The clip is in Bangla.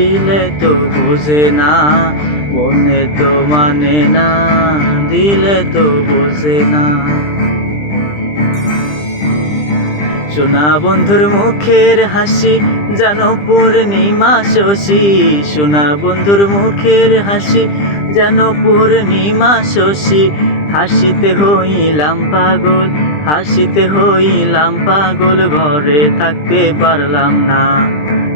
দিলে তো বোঝে না, মনে তো মানে না, দিলে তো বোঝে না। সোনা বন্ধুর মুখের হাসি যেন পূর্ণিমা শশী, সোনা বন্ধুর মুখের হাসি যেন পূর্ণিমা শশী। হাসিতে হইলাম পাগল, হাসিতে হইলাম পাগল, ঘরে থাকতে পারলাম না।